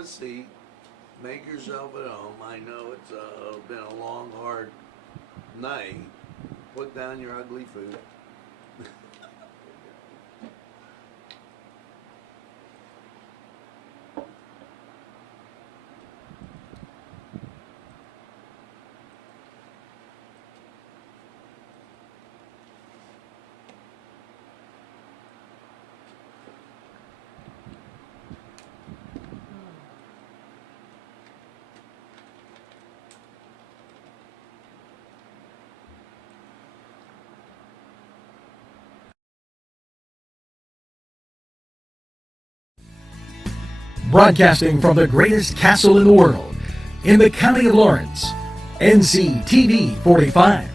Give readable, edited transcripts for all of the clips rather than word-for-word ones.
a seat. Make yourself at home. I know it's been a long, hard night. Put down your ugly food. Broadcasting from the greatest castle in the world, in the county of Lawrence, Nctv45.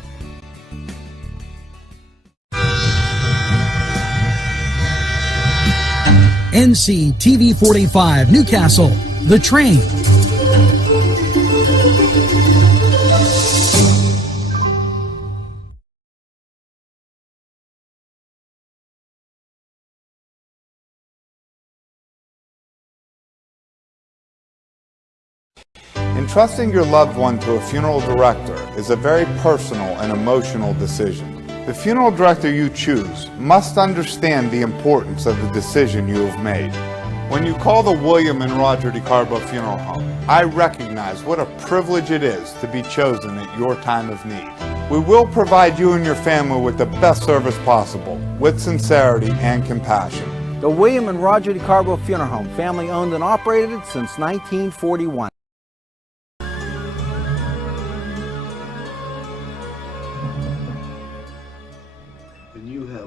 Nctv45 Newcastle, The Train. Entrusting your loved one to a funeral director is a very personal and emotional decision. The funeral director you choose must understand the importance of the decision you have made. When you call the William and Roger DeCarbo Funeral Home, I recognize what a privilege it is to be chosen at your time of need. We will provide you and your family with the best service possible, with sincerity and compassion. The William and Roger DeCarbo Funeral Home, family owned and operated since 1941.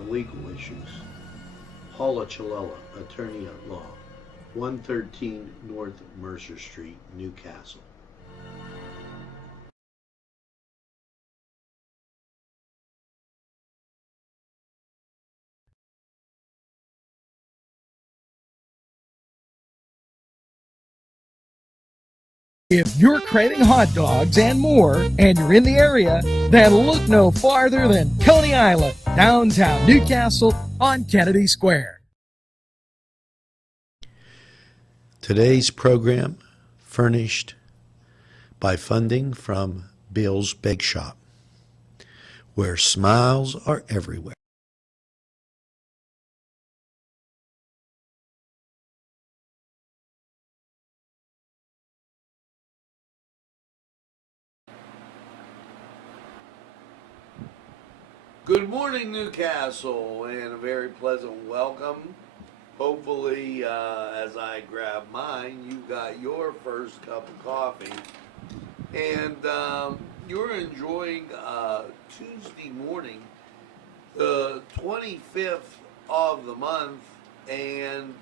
Legal issues. Paula Chalella, attorney at law, 113 North Mercer Street, Newcastle. If you're craving hot dogs and more, and you're in the area, then look no farther than Coney Island, downtown Newcastle on Kennedy Square. Today's program furnished by funding from Bill's Bake Shop, where smiles are everywhere. Good morning, Newcastle, and a very pleasant welcome. Hopefully, as I grab mine, you got your first cup of coffee, and you're enjoying Tuesday morning, the 25th of the month, and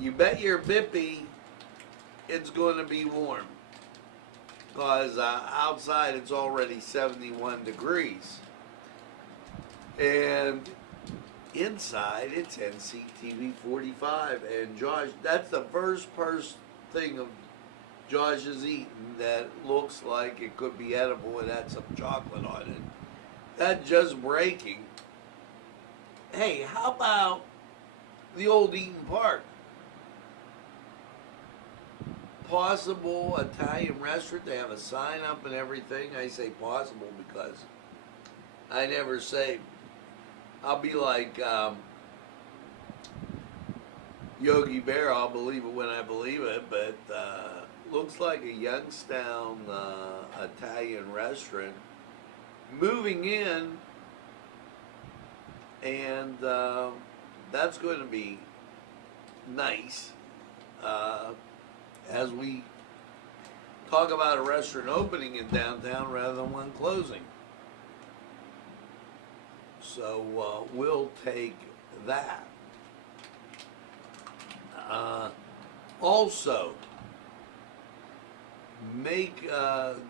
you bet your bippy it's going to be warm. Because outside it's already 71 degrees. And inside it's Nctv45. And Josh, that's the first thing of Josh has eaten that looks like it could be edible. It had some chocolate on it. That's just breaking. Hey, how about the old Eaton Park? Possible Italian restaurant. They have a sign up and everything. I say possible because I never say. I'll be like Yogi Bear. I'll believe it when I believe it. But looks like a Youngstown Italian restaurant moving in, and that's going to be nice. As we talk about a restaurant opening in downtown rather than one closing. So we'll take that. Also, make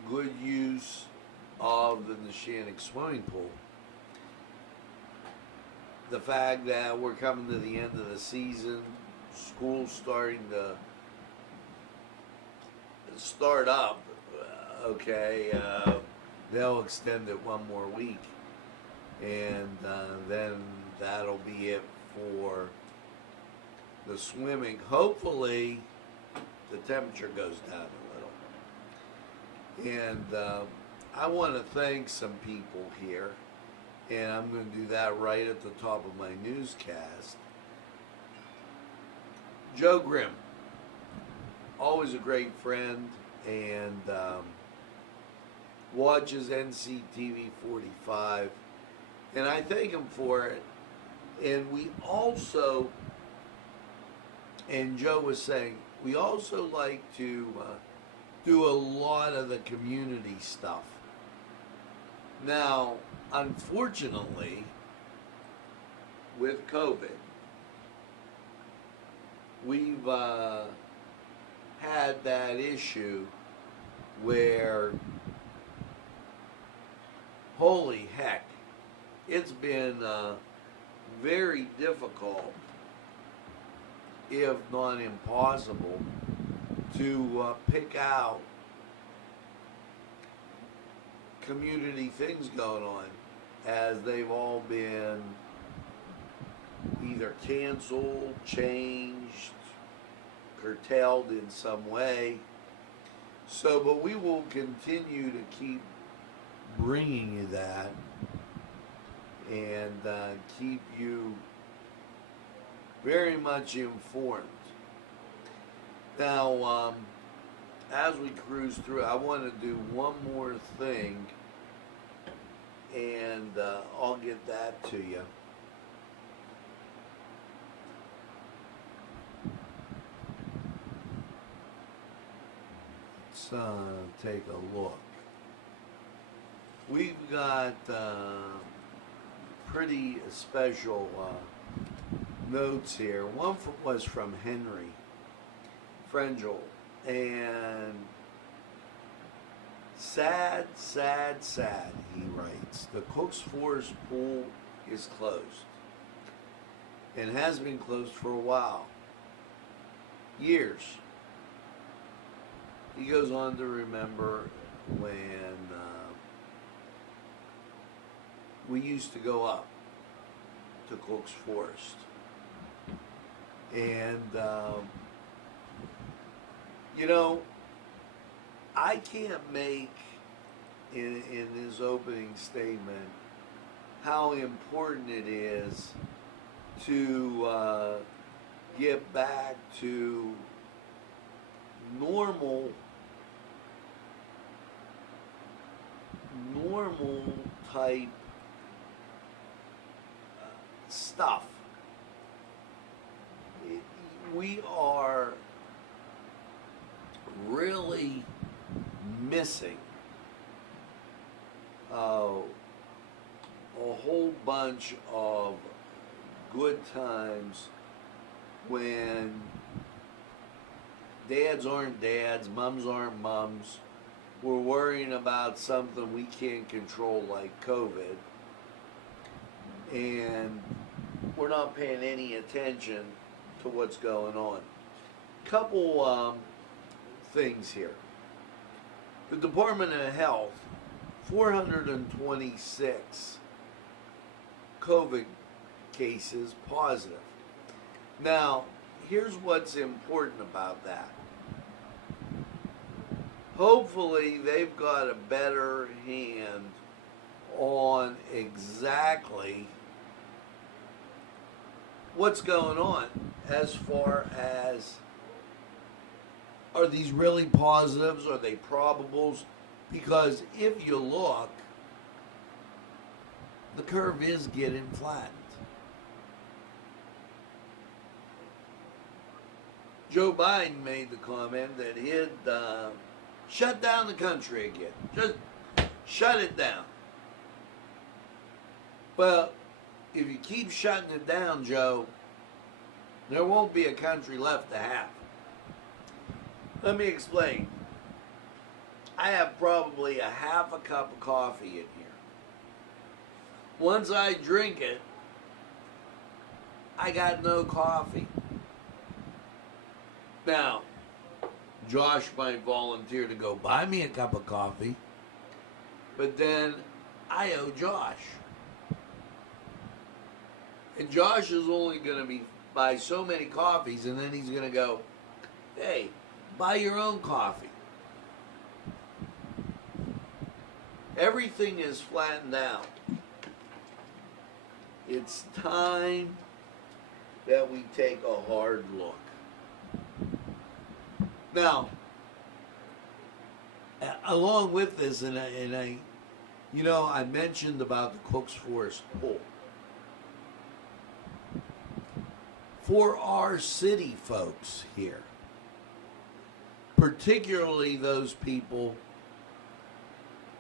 good use of the Neshannock swimming pool. The fact that we're coming to the end of the season, school's starting to start up, okay, they'll extend it one more week, and then that'll be it for the swimming. Hopefully, the temperature goes down a little. And I want to thank some people here, and I'm going to do that right at the top of my newscast. Joe Grimm, always a great friend, and watches Nctv45, and I thank him for it. And we also, and Joe was saying, we also like to do a lot of the community stuff. Now, unfortunately, with COVID, we've had that issue where, holy heck, it's been very difficult, if not impossible, to pick out community things going on, as they've all been either canceled, changed, curtailed in some way. So, but we will continue to keep bringing you that, and keep you very much informed. Now, as we cruise through, I want to do one more thing, and I'll get that to you. Let's take a look. We've got pretty special notes here. One was from Henry Frangel, and sad, he writes, the Cook's Forest pool is closed, and has been closed for a while, years. He goes on to remember when we used to go up to Cook's Forest, and you know, I can't make in his opening statement how important it is to get back to normal type stuff. We are really missing a whole bunch of good times when dads aren't dads, mums aren't mums. We're worrying about something we can't control like COVID, and we're not paying any attention to what's going on. Couple things here. The Department of Health, 426 COVID cases positive. Now, here's what's important about that. Hopefully, they've got a better hand on exactly what's going on as far as, are these really positives? Are they probables? Because if you look, the curve is getting flattened. Joe Biden made the comment that he'd shut down the country again. Just shut it down. Well, if you keep shutting it down, Joe, there won't be a country left to have. Let me explain. I have probably a half a cup of coffee in here. Once I drink it, I got no coffee. Now, Josh might volunteer to go buy me a cup of coffee, but then I owe Josh. And Josh is only going to be buy so many coffees, and then he's going to go, hey, buy your own coffee. Everything is flattened out. It's time that we take a hard look. Now, along with this, I mentioned about the Cook's Forest poll. For our city folks here, particularly those people,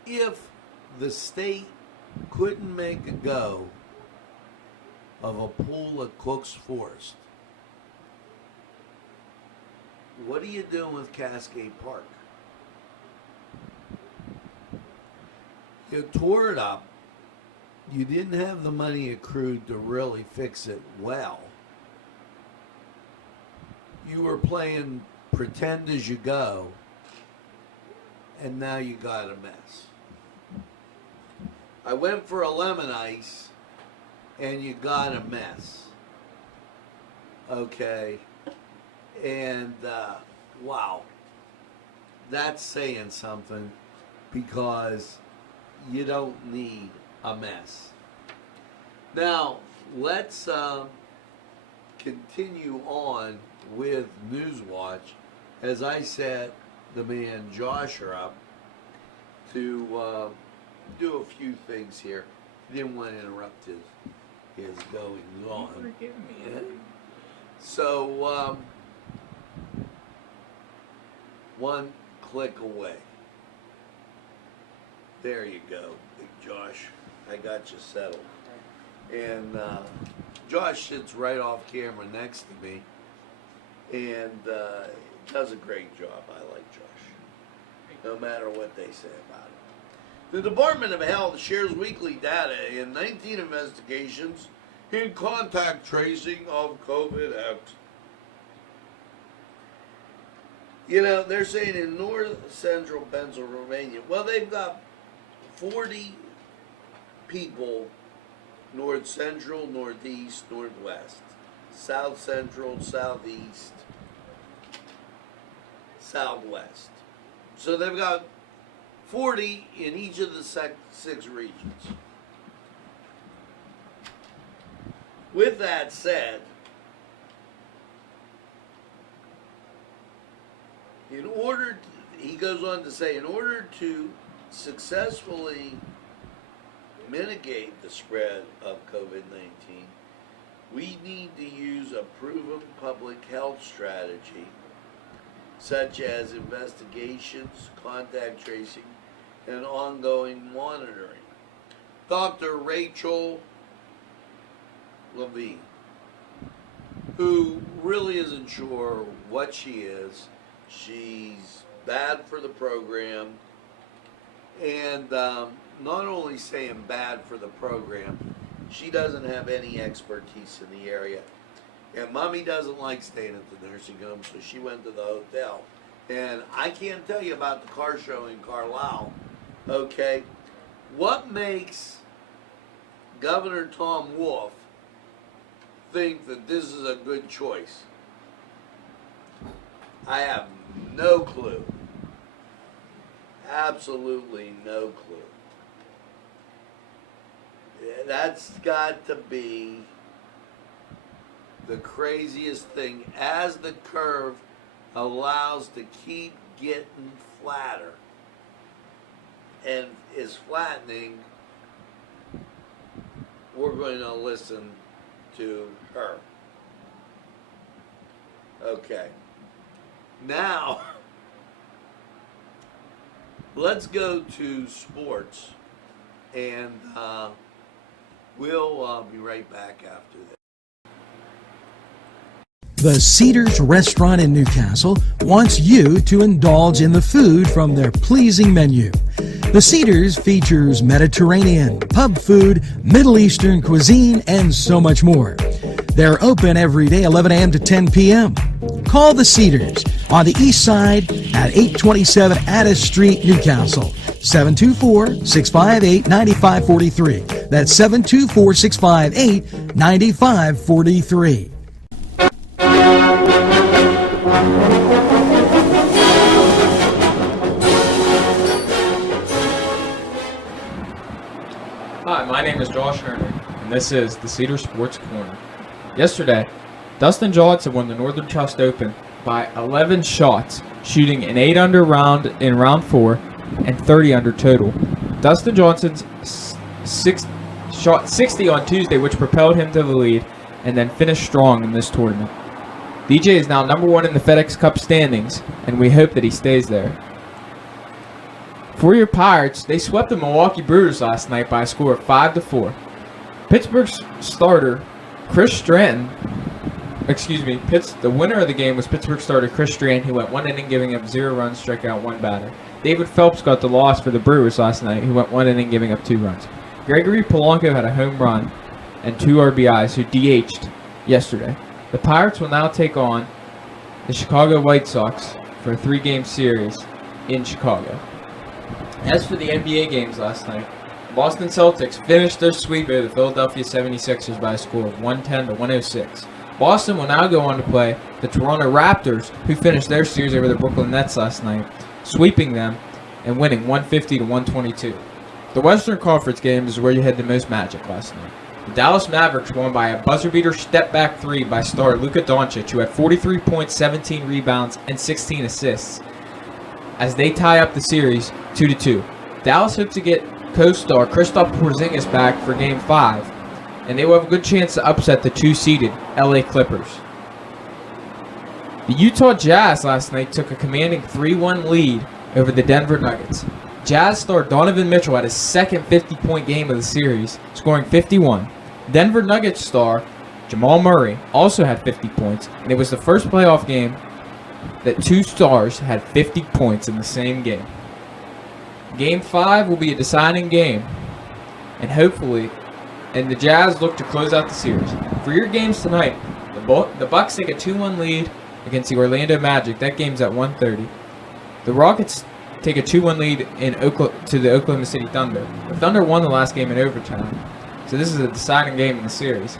if the state couldn't make a go of a pool at Cook's Forest, what are you doing with Cascade Park? You tore it up. You didn't have the money accrued to really fix it well. You were playing pretend as you go, and now you got a mess. I went for a lemon ice, and you got a mess. Okay. And, wow. That's saying something, because you don't need a mess. Now, let's continue on with Newswatch as I set the man Josh up to do a few things here. He didn't want to interrupt his going on. Forgive me. Yeah. So, one click away. There you go, Big Josh. I got you settled. And Josh sits right off camera next to me and does a great job. I like Josh, no matter what they say about him. The Department of Health shares weekly data in 19 investigations in contact tracing of COVID-19. You know, they're saying in north central Pennsylvania, well, they've got 40 people, north central, northeast, northwest, south central, southeast, southwest. So they've got 40 in each of the 6 regions. With that said, he goes on to say, in order to successfully mitigate the spread of COVID-19, we need to use a proven public health strategy, such as investigations, contact tracing, and ongoing monitoring. Dr. Rachel Levine, who really isn't sure what she is. She's bad for the program, and not only saying bad for the program, she doesn't have any expertise in the area. And Mommy doesn't like staying at the nursing home, so she went to the hotel. And I can't tell you about the car show in Carlisle, okay? What makes Governor Tom Wolf think that this is a good choice? I have no clue. Absolutely no clue. That's got to be the craziest thing, as the curve allows to keep getting flatter and is flattening. We're going to listen to her. Okay. Now, let's go to sports, and we'll be right back after this. The Cedars Restaurant in Newcastle wants you to indulge in the food from their pleasing menu. The Cedars features Mediterranean, pub food, Middle Eastern cuisine, and so much more. They're open every day, 11 a.m. to 10 p.m. Call the Cedars on the east side at 827 Addis Street, Newcastle, 724-658-9543. That's 724-658-9543. Josh Herner, and this is the Cedar Sports Corner. Yesterday, Dustin Johnson won the Northern Trust Open by 11 shots, shooting an 8-under round in round 4 and 30 under total. Dustin Johnson's shot 60 on Tuesday, which propelled him to the lead, and then finished strong in this tournament. DJ is now number 1 in the FedEx Cup standings, and we hope that he stays there. For your Pirates, they swept the Milwaukee Brewers last night by a score of 5-4. Pittsburgh's starter, Chris Stratton, the winner of the game was Pittsburgh starter Chris Stratton, who went 1 inning giving up 0 runs, striking out 1 batter. David Phelps got the loss for the Brewers last night, who went 1 inning giving up 2 runs. Gregory Polanco had a home run and 2 RBIs, who DH'd yesterday. The Pirates will now take on the Chicago White Sox for a 3-game series in Chicago. As for the NBA games last night, the Boston Celtics finished their sweep of the Philadelphia 76ers by a score of 110-106. Boston will now go on to play the Toronto Raptors, who finished their series over the Brooklyn Nets last night, sweeping them and winning 150-122. The Western Conference games is where you had the most magic last night. The Dallas Mavericks won by a buzzer-beater step-back 3 by star Luka Doncic, who had 43 points, 17 rebounds, and 16 assists, as they tie up the series 2-2. Dallas hopes to get co-star Kristaps Porzingis back for Game 5, and they will have a good chance to upset the 2-seeded LA Clippers. The Utah Jazz last night took a commanding 3-1 lead over the Denver Nuggets. Jazz star Donovan Mitchell had his second 50-point game of the series, scoring 51. Denver Nuggets star Jamal Murray also had 50 points, and it was the first playoff game that 2 stars had 50 points in the same game. Game 5 will be a deciding game, and the Jazz look to close out the series. For your games tonight, the Bucks take a 2-1 lead against the Orlando Magic. That game's at 1:30. The Rockets take a 2-1 lead to the Oklahoma City Thunder. The Thunder won the last game in overtime, so this is a deciding game in the series.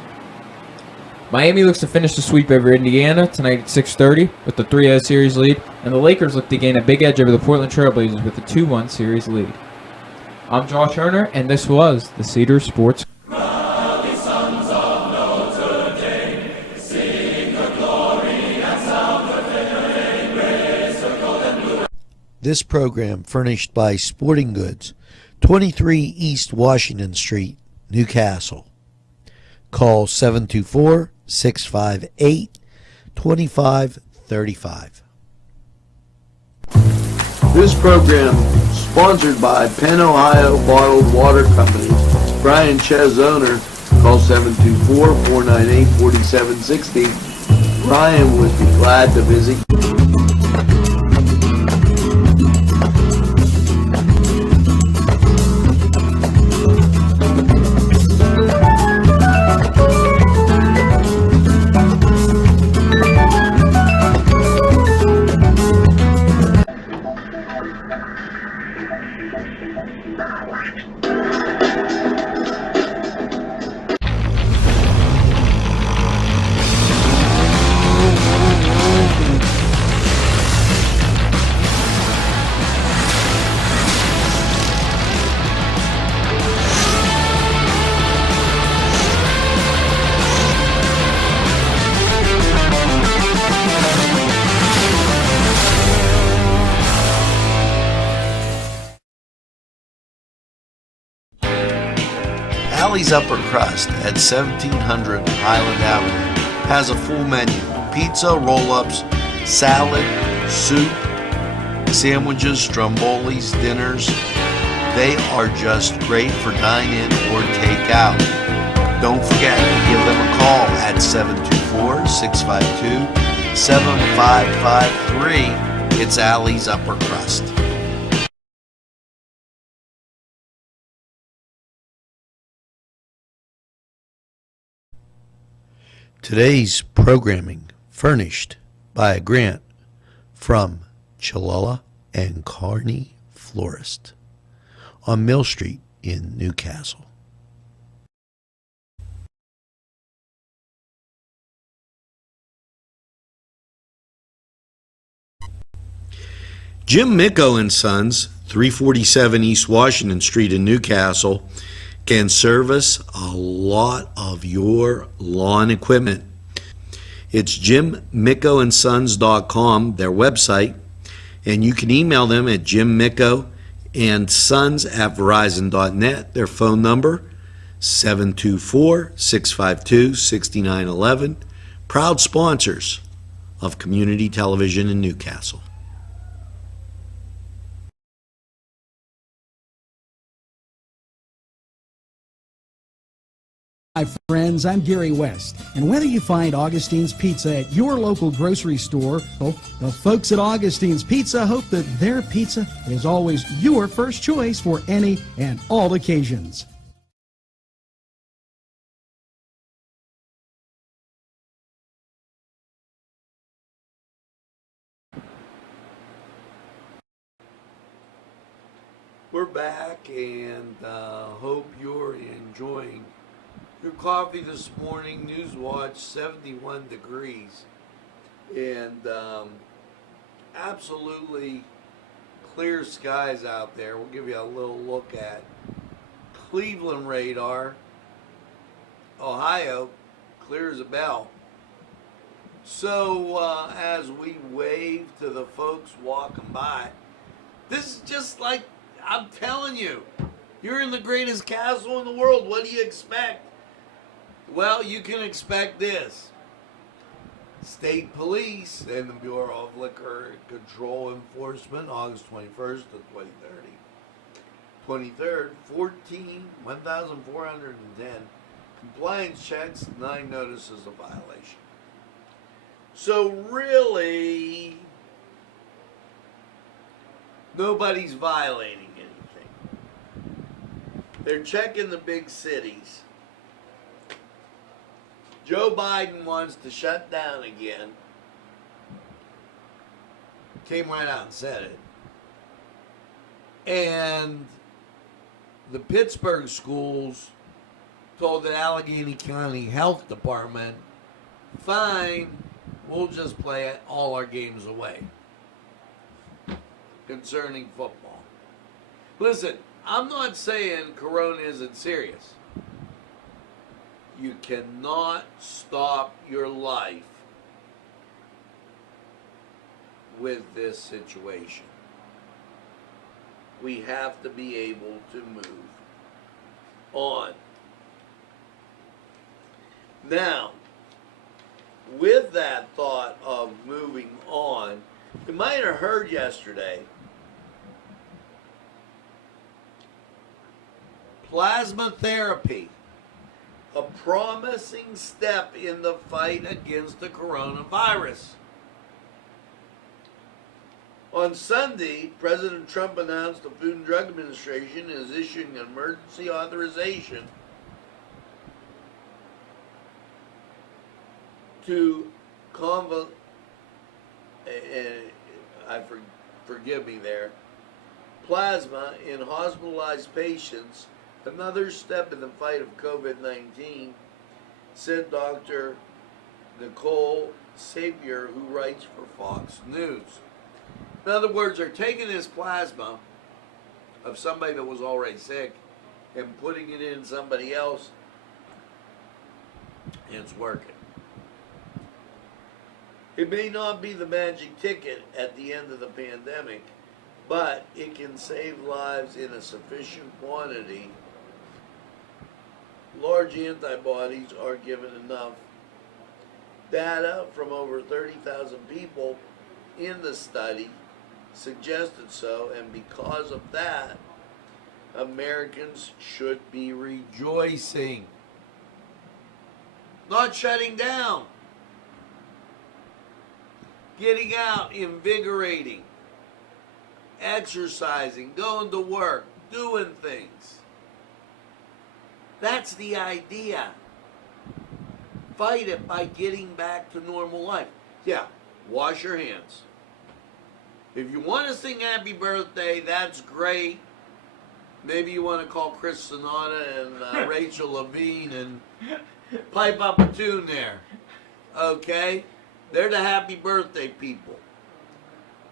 Miami looks to finish the sweep over Indiana tonight at 6:30 with the 3-0 series lead, and the Lakers look to gain a big edge over the Portland Trail Blazers with a 2-1 series lead. I'm Josh Herner, and this was the Cedar Sports. This program furnished by Sporting Goods, 23 East Washington Street, Newcastle. Call 724-658-2535. This program sponsored by Penn Ohio Bottled Water Company. Brian Ches, owner. Call 724-498-4760. Brian would be glad to visit. Alley's Upper Crust at 1700 Highland Avenue has a full menu: pizza, roll-ups, salad, soup, sandwiches, strombolis, dinners. They are just great for dine-in or take-out. Don't forget to give them a call at 724-652-7553. It's Alley's Upper Crust. Today's programming furnished by a grant from Chalala and Carney Florist on Mill Street in Newcastle. Jim Micko and Sons, 347 East Washington Street in Newcastle, can service a lot of your lawn equipment. It's jimmickoandsons.com, their website, and you can email them at jimmickoandsons@verizon.net. Their phone number, 724-652-6911. Proud sponsors of community television in Newcastle. Hi friends, I'm Gary West, and whether you find Augustine's Pizza at your local grocery store, well, the folks at Augustine's Pizza hope that their pizza is always your first choice for any and all occasions. We're back, and hope you're enjoying your coffee this morning. Newswatch, 71 degrees, and absolutely clear skies out there. We'll give you a little look at Cleveland radar. Ohio, clear as a bell. So as we wave to the folks walking by, this is just like, I'm telling you, you're in the greatest castle in the world. What do you expect? Well, you can expect this. State Police and the Bureau of Liquor Control Enforcement, August 21st to 23rd, 1,410 compliance checks, 9 notices of violation. So really, nobody's violating anything. They're checking the big cities. Joe Biden wants to shut down again. Came right out and said it. And the Pittsburgh schools told the Allegheny County Health Department, fine, we'll just play all our games away concerning football. Listen, I'm not saying Corona isn't serious. You cannot stop your life with this situation. We have to be able to move on. Now, with that thought of moving on, you might have heard yesterday, plasma therapy, a promising step in the fight against the coronavirus. On Sunday, President Trump announced the Food and Drug Administration is issuing an emergency authorization to forgive me there, plasma in hospitalized patients, another step in the fight of COVID-19, said Dr. Nicole Sabier, who writes for Fox News. In other words, they're taking this plasma of somebody that was already sick and putting it in somebody else, and it's working. It may not be the magic ticket at the end of the pandemic, but it can save lives in a sufficient quantity. Large antibodies are given enough. Data from over 30,000 people in the study suggested so, and because of that, Americans should be rejoicing, not shutting down, getting out, invigorating, exercising, going to work, doing things. That's the idea. Fight it by getting back to normal life. Yeah, wash your hands. If you want to sing happy birthday, that's great. Maybe you want to call Chris Sonata and Rachel Levine and pipe up a tune there. Okay? They're the happy birthday people.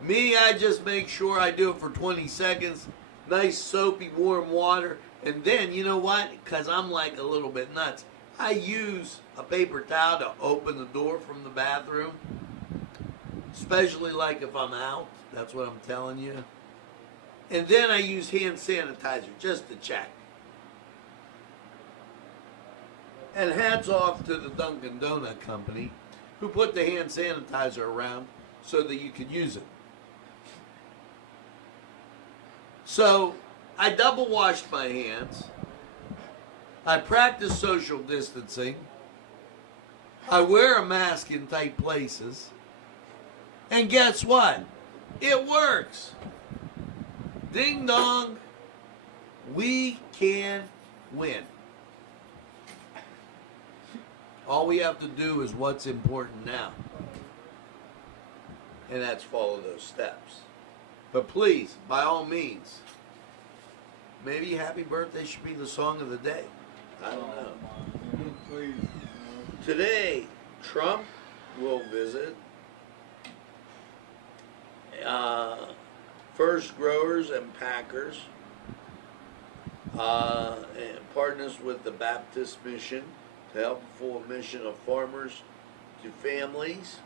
Me, I just make sure I do it for 20 seconds. Nice soapy warm water. And then, you know what? Because I'm like a little bit nuts, I use a paper towel to open the door from the bathroom. Especially like if I'm out. That's what I'm telling you. And then I use hand sanitizer just to check. And hats off to the Dunkin' Donut Company who put the hand sanitizer around so that you could use it. So I double washed my hands. I practice social distancing. I wear a mask in tight places. And guess what? It works. Ding dong. We can win. All we have to do is what's important now. And that's follow those steps. But please, by all means, maybe Happy Birthday should be the song of the day. I don't know. Today, Trump will visit first growers and packers, and partners with the Baptist Mission to help fulfill a mission of farmers to families.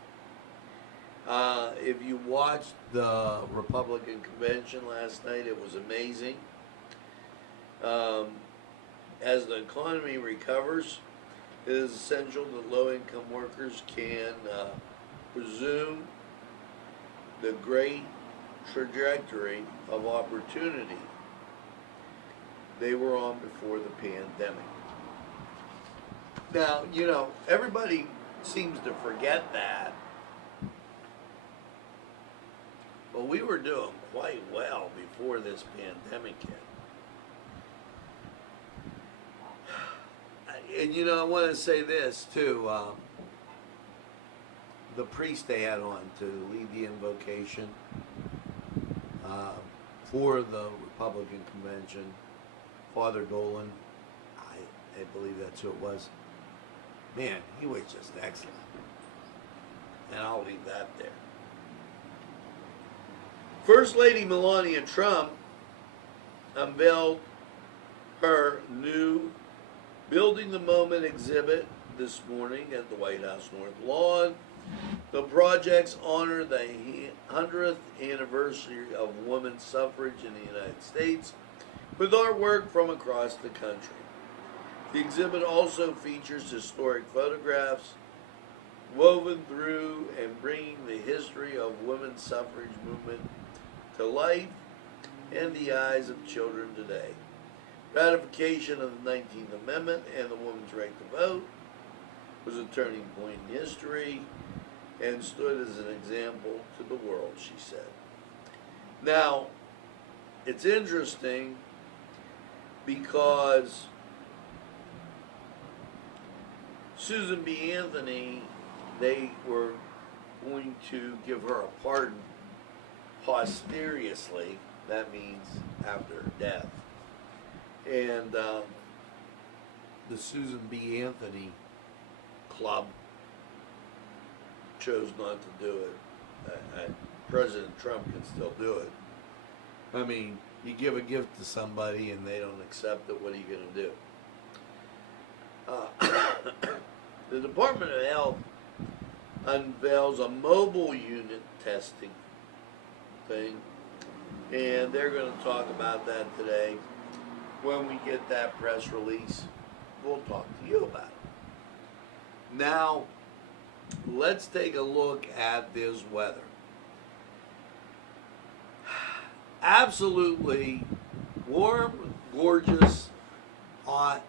If you watched the Republican convention last night, it was amazing. As the economy recovers, it is essential that low-income workers can resume the great trajectory of opportunity they were on before the pandemic. Now, you know, everybody seems to forget that, but we were doing quite well before this pandemic hit. And you know, I want to say this too. The priest they had on to lead the invocation for the Republican convention, Father Dolan, I believe that's who it was. Man, he was just excellent. And I'll leave that there. First Lady Melania Trump unveiled her new Building the Moment exhibit this morning at the White House North Lawn. The projects honor the 100th anniversary of women's suffrage in the United States with artwork from across the country. The exhibit also features historic photographs woven through and bringing the history of women's suffrage movement to life in the eyes of children today. Ratification of the 19th Amendment and the woman's right to vote was a turning point in history and stood as an example to the world, she said. Now, it's interesting because Susan B. Anthony, they were going to give her a pardon posteriously. That means after her death. And the Susan B. Anthony Club chose not to do it. President Trump can still do it. I mean, you give a gift to somebody and they don't accept it, what are you going to do? The Department of Health unveils a mobile unit testing thing, and they're going to talk about that today. When we get that press release, we'll talk to you about it. Now, let's take a look at this weather. Absolutely warm, gorgeous, hot,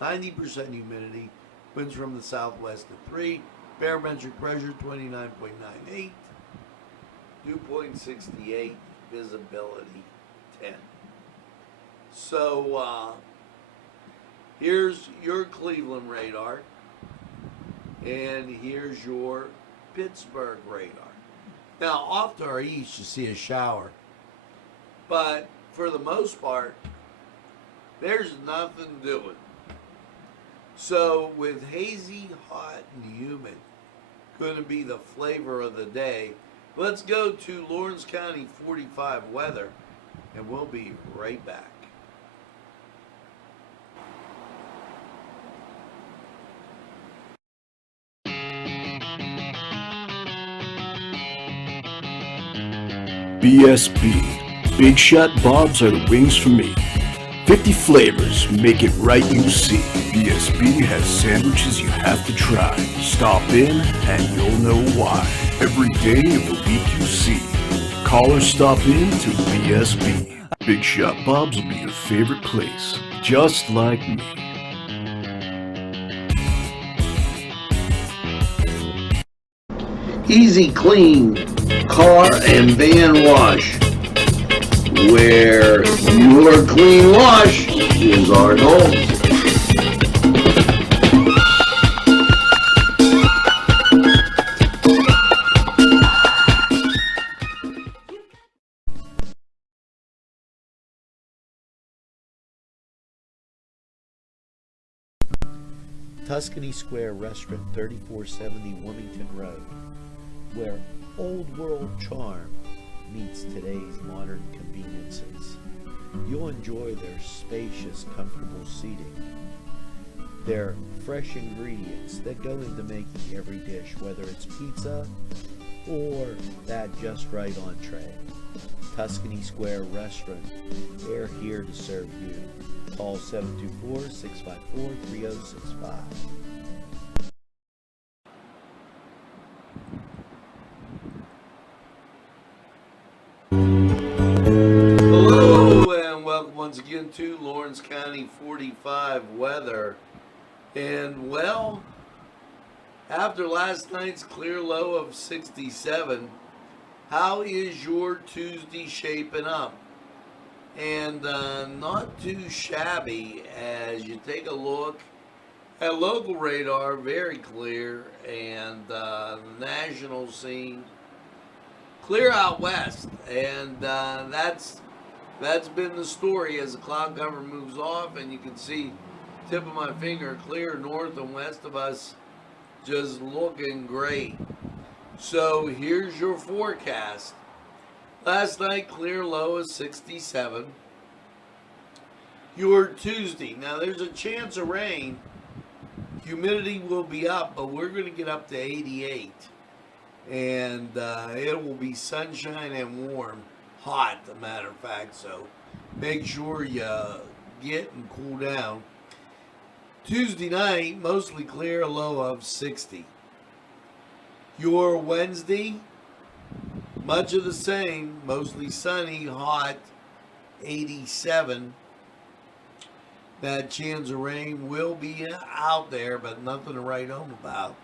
90% humidity, winds from the southwest at 3, barometric pressure 29.98, dew point 68, visibility 10. So here's your Cleveland radar, and here's your Pittsburgh radar. Now, off to our east, you see a shower, but for the most part, there's nothing doing. So with hazy, hot, and humid going to be the flavor of the day, let's go to Lawrence County 45 weather, and we'll be right back. BSB. Big Shot Bob's are the wings for me. 50 flavors, make it right, you see. BSB has sandwiches you have to try. Stop in and you'll know why. Every day of the week you see. Call or stop in to BSB. Big Shot Bob's will be your favorite place, just like me. Easy Clean Car and Van Wash, where your clean wash is our goal. Tuscany Square Restaurant, 3470 Wilmington Road, where old world charm meets today's modern conveniences. You'll enjoy their spacious, comfortable seating, their fresh ingredients that go into making every dish, whether it's pizza or that just right entree. Tuscany Square Restaurant, they're here to serve you. Call 724-654-3065. Hello and welcome once again to Lawrence County 45 weather. And well, after last night's clear low of 67, how is your Tuesday shaping up? And not too shabby as you take a look at local radar, very clear, and the national scene clear out west. And that's been the story as the cloud cover moves off, and you can see tip of my finger clear north and west of us, just looking great. So here's your forecast. Last night, clear low of 67. Your Tuesday. Now, there's a chance of rain. Humidity will be up, but we're going to get up to 88. And it will be sunshine and warm. Hot, as a matter of fact. So make sure you get and cool down. Tuesday night, mostly clear, a low of 60. Your Wednesday, much of the same, mostly sunny, hot, 87. That chance of rain will be out there, but nothing to write home about.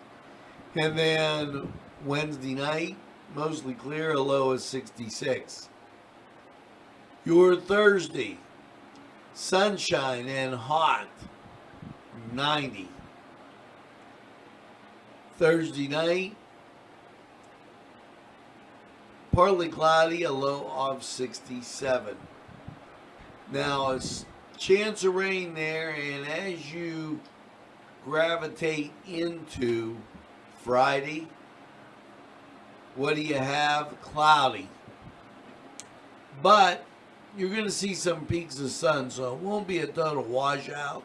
And then Wednesday night, mostly clear, a low of 66. Your Thursday, sunshine and hot, 90. Thursday night, partly cloudy, a low of 67. Now, a chance of rain there, and as you gravitate into Friday, what do you have? Cloudy. But you're going to see some peaks of sun, so it won't be a total washout.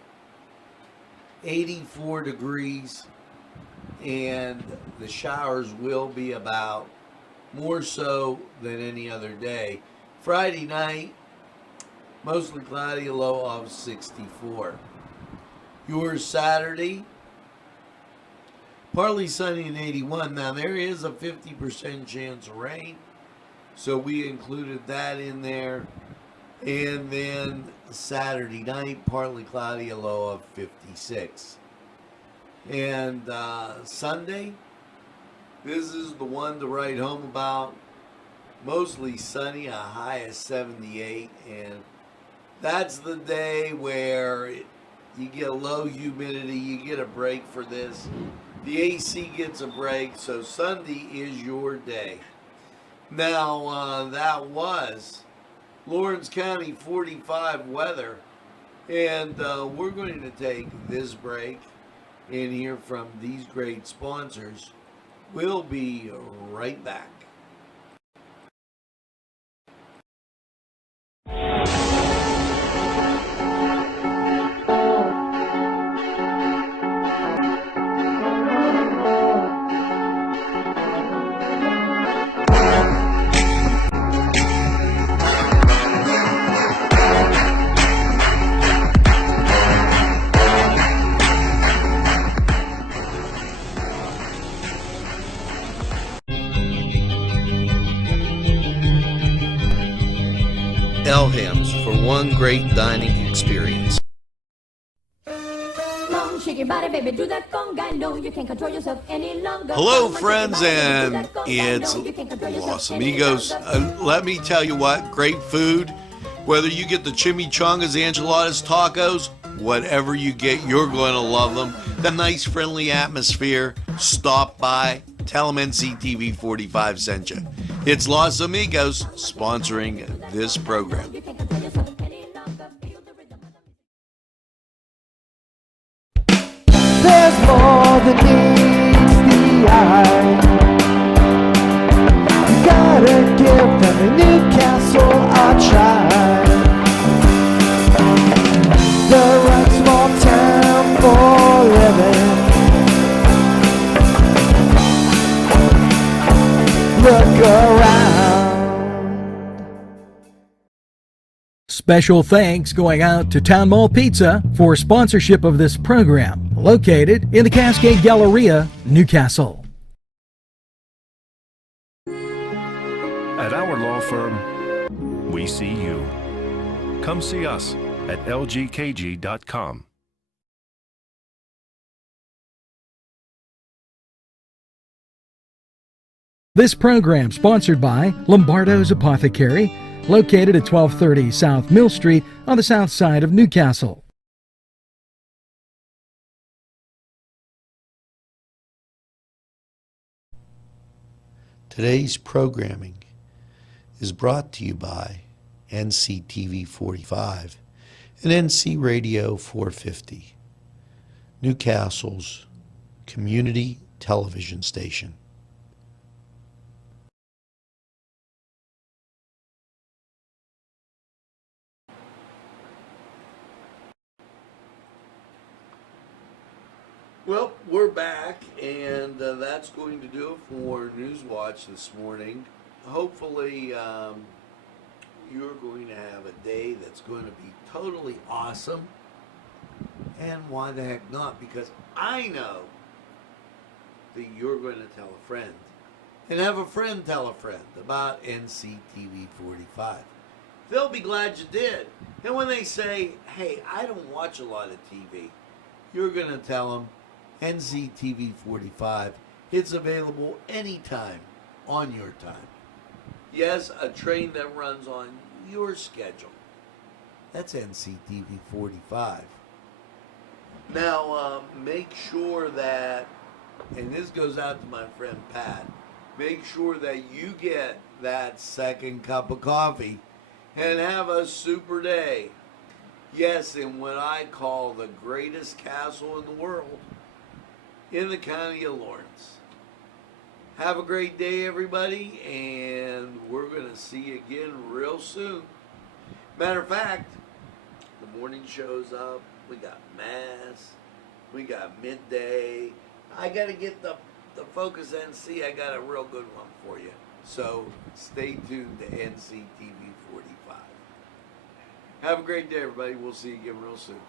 84 degrees, and the showers will be about more so than any other day. Friday night, mostly cloudy, a low of 64. Your Saturday, partly sunny and 81. Now, there is a 50% chance of rain, so we included that in there. And then Saturday night, partly cloudy, a low of 56. And Sunday, this is the one to write home about. Mostly sunny, a high of 78. And that's the day where you get low humidity. You get a break for this. The AC gets a break. So Sunday is your day. Now, that was Lawrence County 45 weather. And we're going to take this break and hear from these great sponsors. We'll be right back. Elham's for one great dining experience. Shake your body, baby, do that conga. No, you can't control yourself any longer. Hello, friends, and it's Los Amigos. Let me tell you what, great food. Whether you get the chimichangas, enchiladas, tacos, whatever you get, you're going to love them. The nice, friendly atmosphere. Stop by. Tell them NCTV45 sent you. It's Los Amigos sponsoring this program. There's more than meets the eye. You gotta give them a Newcastle a try. The right small town for living. Look around. Special thanks going out to Town Mall Pizza for sponsorship of this program, located in the Cascade Galleria, Newcastle. At our law firm, we see you. Come see us at lgkg.com. This program sponsored by Lombardo's Apothecary, located at 1230 South Mill Street on the south side of Newcastle. Today's programming is brought to you by NCTV45 and NC Radio 450, Newcastle's community television station. Well, we're back, and that's going to do it for Newswatch this morning. Hopefully, you're going to have a day that's going to be totally awesome. And why the heck not? Because I know that you're going to tell a friend, and have a friend tell a friend about NCTV45. They'll be glad you did. And when they say, hey, I don't watch a lot of TV, you're going to tell them, NCTV45, it's available anytime on your time. Yes, a train that runs on your schedule. That's NCTV45. Now, make sure that, and this goes out to my friend Pat, make sure that you get that second cup of coffee and have a super day. Yes, in what I call the greatest castle in the world, in the county of Lawrence. Have a great day, everybody, and we're going to see you again real soon. Matter of fact, the morning show's up. We got Mass. We got Midday. I got to get the Focus NC. I got a real good one for you. So stay tuned to NCTV45. Have a great day, everybody. We'll see you again real soon.